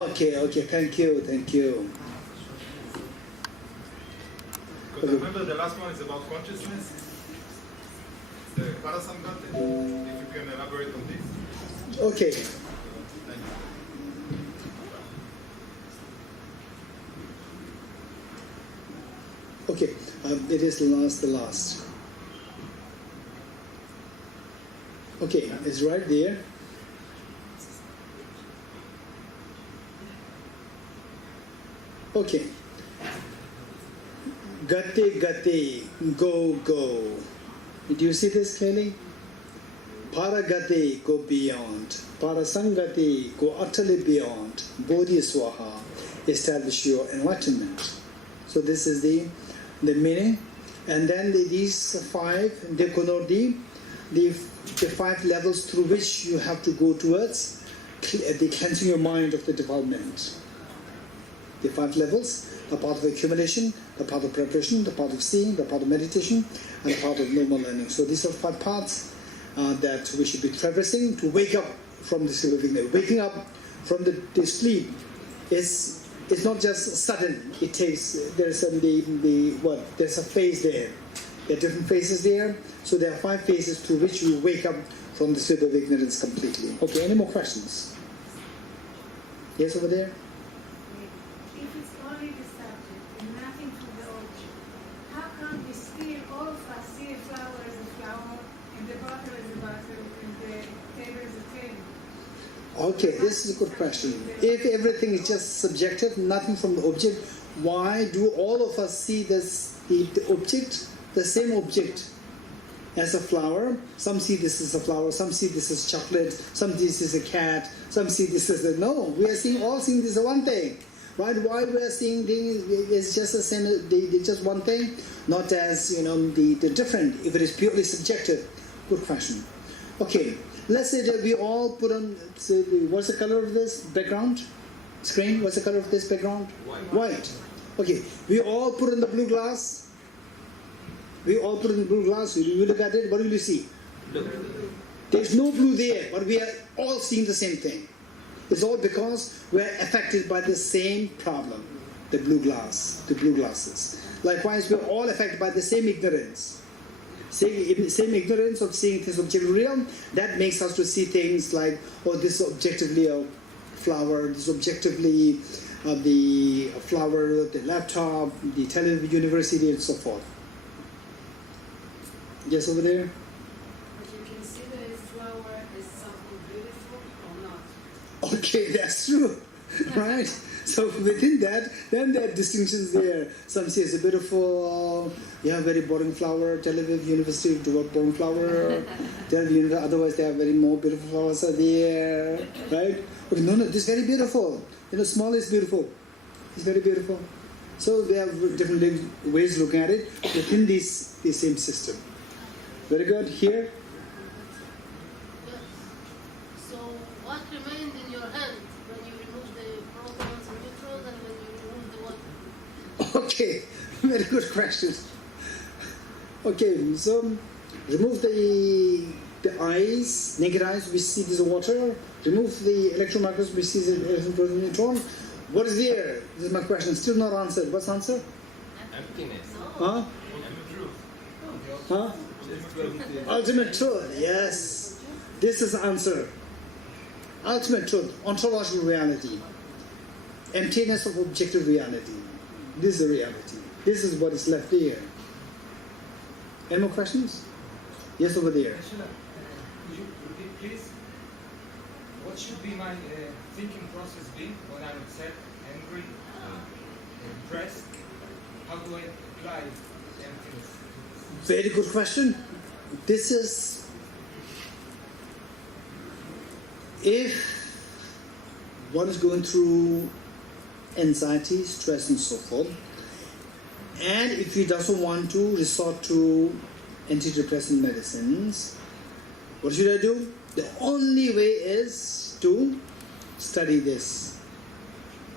Okay, thank you. Because I remember the last one is about consciousness. The Parasamgata. If you can elaborate on this. Okay. Thank you. Okay, it is the last. Okay, it's right there. Okay. Gate, go. Do you see this clearly? Paragate, go beyond. Parasangate, go utterly beyond. Bodhiswaha, establish your enlightenment. So this is the meaning. And then these five, they connote the five levels through which you have to go towards the cleansing your mind of the development. The five levels, the path of accumulation, the path of preparation, the path of seeing, the path of meditation, and the path of normal learning. So these are five paths that we should be traversing to wake up from the sleep of ignorance. Waking up from the sleep is not just sudden. It takes, there's there's a phase there. There are different phases there. So there are five phases through which you wake up from the sleep of ignorance completely. Okay, any more questions? Yes, over there? If it's only the subject and nothing from the object, how come we still, all of us, see a flower as a flower, and the bottle as a bottle, and the table as a table? Okay, this is a good question. If everything is just subjective, nothing from the object, why do all of us see this, the object, the same object as a flower? Some see this as a flower, some see this as chocolate, some see this as a cat, some see this as a... No, we are all seeing this as one thing. Right? Why we are seeing things is just the same, just one thing, not as, the different, if it is purely subjective. Good question. Okay, let's say that we all put on, what's the color of this background? Screen, what's the color of this background? White. Okay, we all put on the blue glass. We all put in the blue glass, you look at it, what will you see? Blue. There's no blue there, but we are all seeing the same thing. It's all because we're affected by the same problem, the blue glasses. Likewise, we're all affected by the same ignorance. Same ignorance of seeing things objectively real, that makes us to see things like, oh, this is objectively a flower, this is objectively the flower, the laptop, the television, university, and so forth. Yes, over there? But you consider a flower as something beautiful or not? Okay, that's true, right? So within that, then there are distinctions there. Some say it's a beautiful, very boring flower, Tel Aviv University, boring flower, otherwise they have very more beautiful flowers are there, right? But no, this is very beautiful. Small is beautiful. It's very beautiful. So we have different ways of looking at it within the same system. Very good. Here? So what remained in your hand when you remove the protons and neutrons and when you remove the water? Okay, very good question. Okay, so remove the eyes, naked eyes, we see this water. Remove the electron microscope, we see the electron and neutron. What is there? This is my question. Still not answered. What's the answer? Emptiness. Huh? Huh? Ultimate truth, yes. This is the answer. Ultimate truth, ontological reality. Emptiness of objective reality. This is the reality. This is what is left here. Any more questions? Yes, over there. Could you repeat, please? What should be my thinking process be when I'm upset, angry, depressed? How do I apply emptiness? Very good question. This is, if one is going through anxiety, stress and so forth, and if he doesn't want to resort to antidepressant medicines, what should I do? The only way is to study this.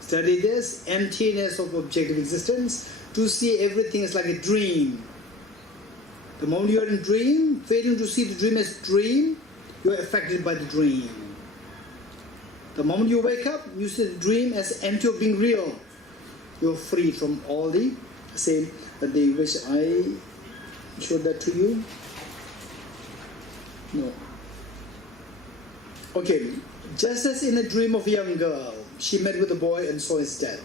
Study this emptiness of objective existence, to see everything as like a dream. The moment you are in dream, failing to see the dream as dream, you are affected by the dream. The moment you wake up, you see the dream as empty of being real. You're free from all the same. They wish I showed that to you. No. Okay. Just as in a dream of a young girl, she met with a boy and saw his death.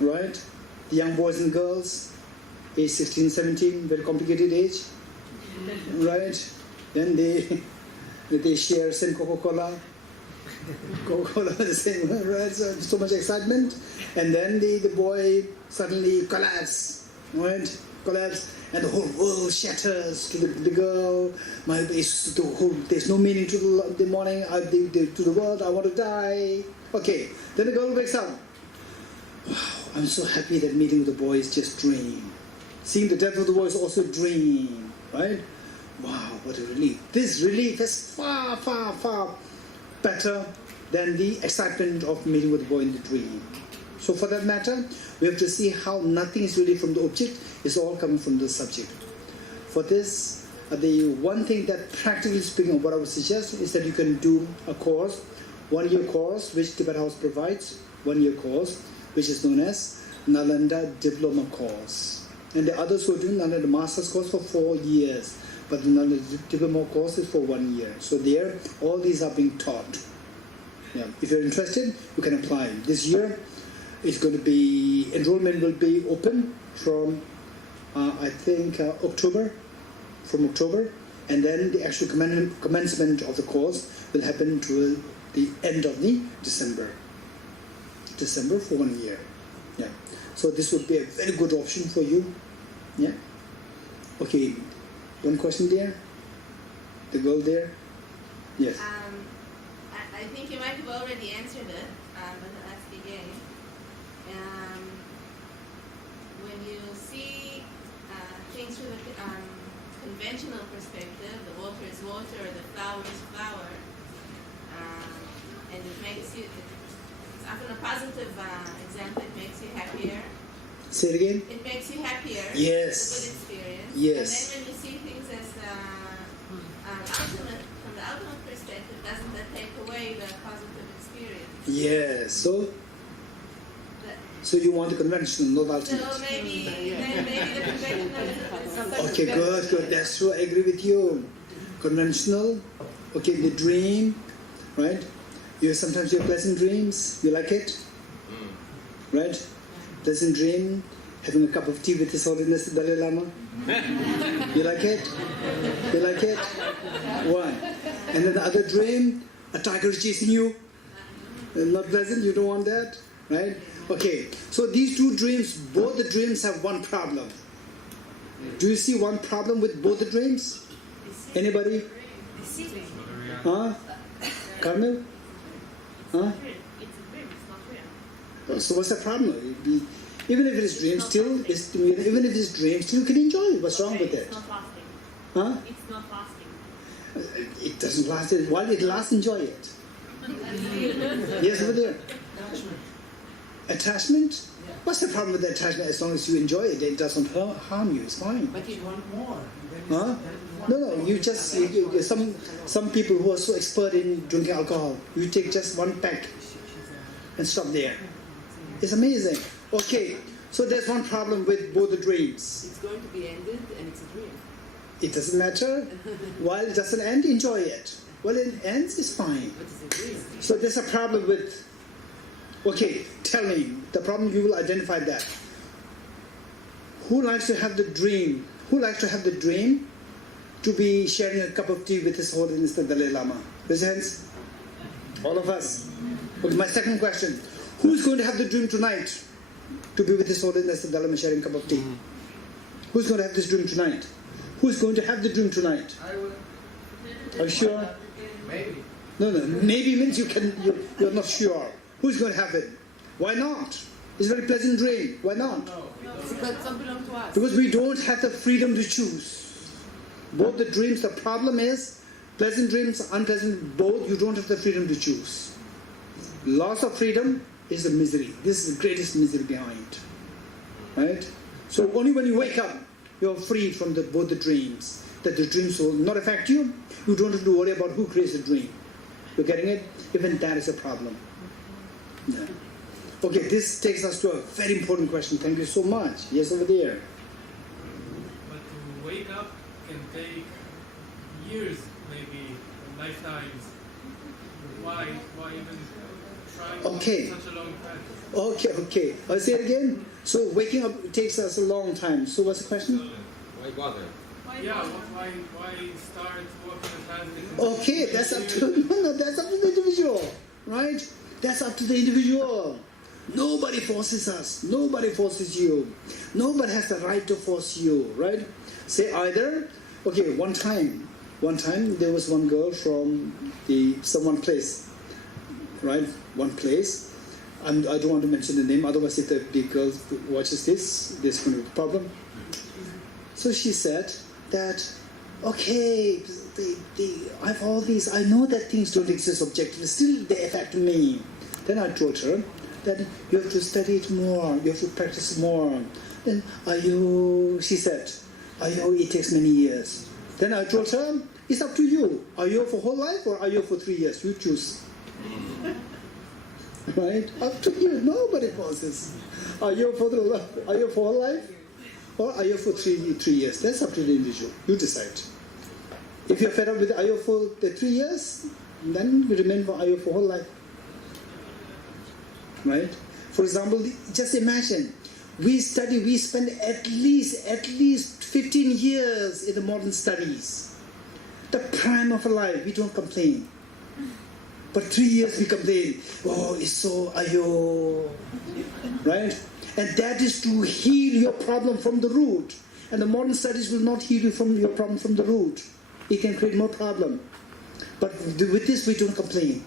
Right? The young boys and girls, age 16, 17, very complicated age. Right? Then they share same Coca-Cola. Coca-Cola is the same, right? So much excitement. And then the boy suddenly collapses. Right? Collapse. And the whole world shatters to the girl. There's no meaning to the morning, to the world. I want to die. Okay. Then the girl wakes up. Wow, I'm so happy that meeting with the boy is just dream. Seeing the death of the boy is also dream. Right? Wow, what a relief. This relief is far, far, far better than the excitement of meeting with the boy in the dream. So for that matter, we have to see how nothing is really from the object, it's all coming from the subject. For this, the one thing that practically speaking, what I would suggest is that you can do a course, 1 year course, which Tibet House provides, 1 year course, which is known as Nalanda Diploma Course. And the others who are doing Nalanda Master's course for 4 years, but the Nalanda Diploma course is for 1 year. So there, all these are being taught. Yeah. If you're interested, you can apply. This year, it's going to be, enrollment will be open from, I think, October, and then the actual commencement of the course will happen to the end of the December for 1 year. Yeah. So this would be a very good option for you. Yeah. Okay. One question there? The girl there? Yes. I think you might have already answered it, but let's begin. When you see things from a conventional perspective, the water is water, the flower is flower, and it makes you, it's often a positive example, it makes you happier. Say it again? It makes you happier. Yes. It's a good experience. Yes. And then when you see things as ultimate, from the ultimate perspective, doesn't that take away the positive experience? Yes. So you want the conventional, not ultimate. So maybe the conventional is Okay, good. That's true. I agree with you. Conventional. Okay, the dream, right? Sometimes you have pleasant dreams. You like it, right? Pleasant dream, having a cup of tea with His Holiness the Dalai Lama. You like it? You like it? One. And then the other dream, a tiger is chasing you. Not pleasant. You don't want that, right? Okay, so these two dreams, both the dreams have one problem. Do you see one problem with both the dreams? Anybody? Huh? Carmel? Huh? So what's the problem? Even if it is dream, still, even if it's dream, still you can enjoy it. What's wrong with it? It's not fasting. Huh? It's not fasting. It doesn't last. While it lasts, enjoy it. Yes, over there. Attachment? What's the problem with the attachment? As long as you enjoy it, it doesn't harm you. It's fine. But you want more. Huh? No. You just some people who are so expert in drinking alcohol, you take just one pack and stop there. It's amazing. Okay, so there's one problem with both the dreams. It's going to be ended and it's a dream. It doesn't matter. While it doesn't end, enjoy it. While it ends, it's fine. But it's a dream. So there's a problem with. Okay, tell me the problem. You will identify that. Who likes to have the dream? Who likes to have the dream to be sharing a cup of tea with His Holiness the Dalai Lama? Raise your hands. All of us. Okay, my second question. Who's going to have the dream tonight to be with His Holiness the Dalai Lama sharing a cup of tea? Who's going to have this dream tonight? Who's going to have the dream tonight? I will. Are you sure? Maybe. No. Maybe means you're not sure. Who's going to have it? Why not? It's a very pleasant dream. Why not? But some belong to us. Because we don't have the freedom to choose. Both the dreams, the problem is, pleasant dreams, unpleasant, both, you don't have the freedom to choose. Loss of freedom is the misery. This is the greatest misery behind. Right? So only when you wake up, you're free from both the dreams. That the dreams will not affect you. You don't have to worry about who creates the dream. You're getting it? Even that is a problem. Yeah. Okay, this takes us to a very important question. Thank you so much. Yes, over there. But to wake up can take years, maybe lifetimes. Why even try Okay. such a long time? Okay. I'll say it again. So waking up takes us a long time. So what's the question? Why bother? Yeah, why start walking the path? Okay, that's up to that's up to the individual, right? That's up to the individual. Nobody forces us. Nobody forces you. Nobody has the right to force you, right? Say either. Okay, one time there was one girl from some place, right? One place. I don't want to mention the name, otherwise if the girl watches this, there's going to be a problem. So she said that, okay, I have all these, I know that things don't exist objectively, still they affect me. Then I told her that you have to study it more, you have to practice more. Then she said, it takes many years. Then I told her, it's up to you. Are you for whole life or are you for 3 years? You choose. Right? Up to you. Nobody forces. Are you for whole life or are you for 3 years? That's up to the individual. You decide. If you're fed up with are you for the 3 years, then you remain for are you for whole life. Right? For example, just imagine we spend at least 15 years in the modern studies. The prime of our life, we don't complain. But 3 years we complain, oh, it's so ayo, right? And that is to heal your problem from the root. And the modern studies will not heal you from your problem from the root. It can create more problem. But with this, we don't complain.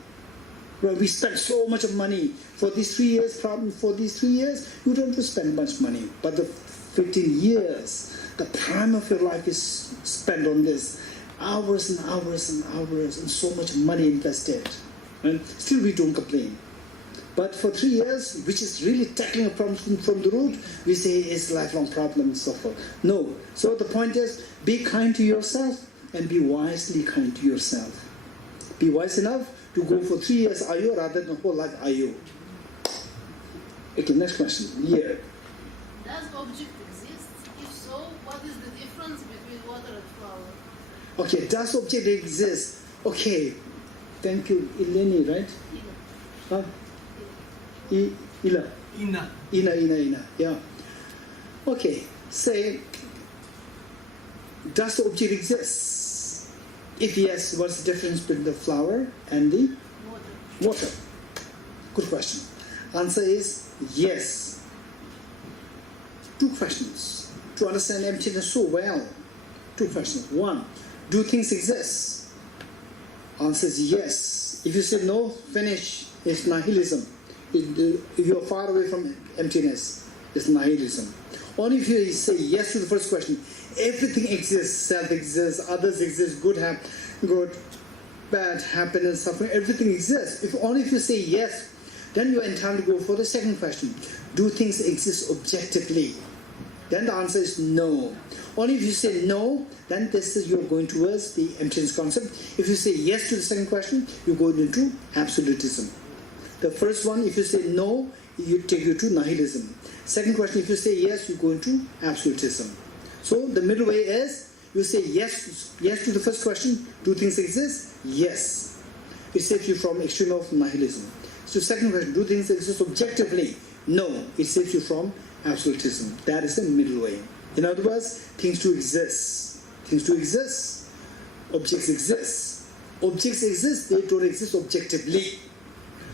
Right? We spend so much of money for these 3 years problem. For these 3 years, you don't have to spend much money. But the 15 years, the prime of your life is spent on this. Hours and hours and hours and so much money invested. And still we don't complain. But for 3 years, which is really tackling a problem from the root, we say it's a lifelong problem and so forth. No. So the point is, be kind to yourself and be wisely kind to yourself. Be wise enough to go for 3 years ayo rather than a whole life ayo. Okay, next question. Here. Does object exist? If so, what is the difference between water and flower? Okay, does object exist? Okay. Thank you, Eleni, right? Huh? Ina. Yeah. Okay. Say, does the object exist? If yes, what's the difference between the flower and the water? Good question. Answer is yes. 2 questions. To understand emptiness so well. 2 questions. 1, do things exist? Answer is yes. If you say no, finish. It's nihilism. If you're far away from emptiness, it's nihilism. Only if you say yes to the first question, everything exists, self exists, others exist, good, bad, happiness, suffering, everything exists. Only if you say yes, then you're entitled to go for the second question. Do things exist objectively? Then the answer is no. Only if you say no, then you're going towards the emptiness concept. If you say yes to the second question, you go into absolutism. The first one, if you say no, you take you to nihilism. Second question, if you say yes, you go into absolutism. So the middle way is, you say yes to the first question, do things exist? Yes. It saves you from extreme of nihilism. So second question, do things exist objectively? No. It saves you from absolutism. That is the middle way. In other words, things do exist. Things do exist. Objects exist. Objects exist, they don't exist objectively.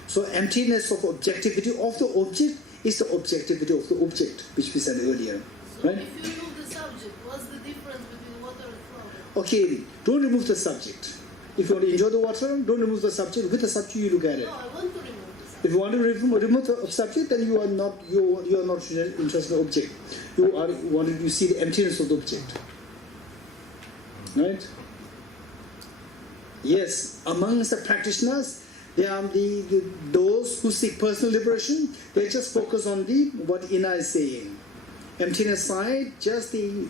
So emptiness of objectivity of the object is the objectivity of the object, which we said earlier. So right? if you remove the subject, what's the difference between water and flower? Okay, don't remove the subject. If you want to enjoy the water, don't remove the subject. With the subject, you look at it. No, I want to remove the subject. If you want to remove the subject, then you are not interested in the object. You see the emptiness of the object. Right? Yes, amongst the practitioners, they are those who seek personal liberation. They just focus on what Ina is saying. Emptiness side, just the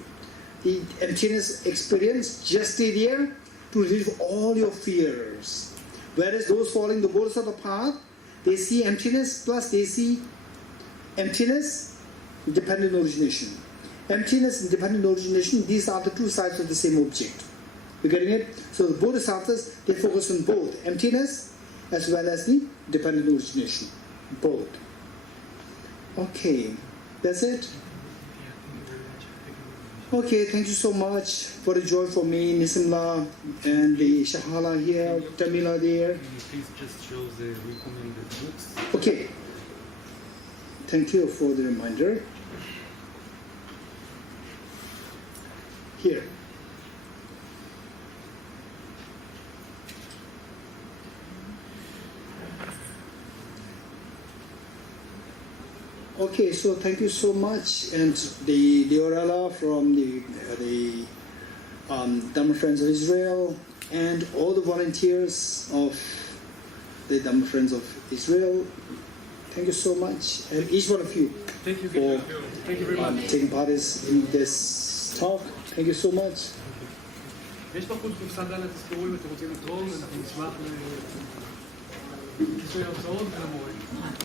emptiness experience, just stay there to relieve all your fears. Whereas those following the Bodhisattva path, they see emptiness plus they see emptiness, dependent origination. Emptiness and dependent origination, these are the two sides of the same object. You getting it? So the Bodhisattvas, they focus on both emptiness as well as the dependent origination. Both. Okay, that's it. Okay, thank you so much for the joy for me, Nisimla and the Shahala here, Tamila there. Please just show the recommended books. Okay, thank you for the reminder. Here. Okay, so thank you so much, and the Orella from the Dhamma Friends of Israel, and all the volunteers of the Dhamma Friends of Israel. Thank you so much, and each one of you Thank you. for Thank you very much. taking part in this talk. Thank you so much. יש בחוץ קופסה ד' תזכרו אם אתם רוצים לתרום, אנחנו נשמח לכיסוי הרצאות ולמורים.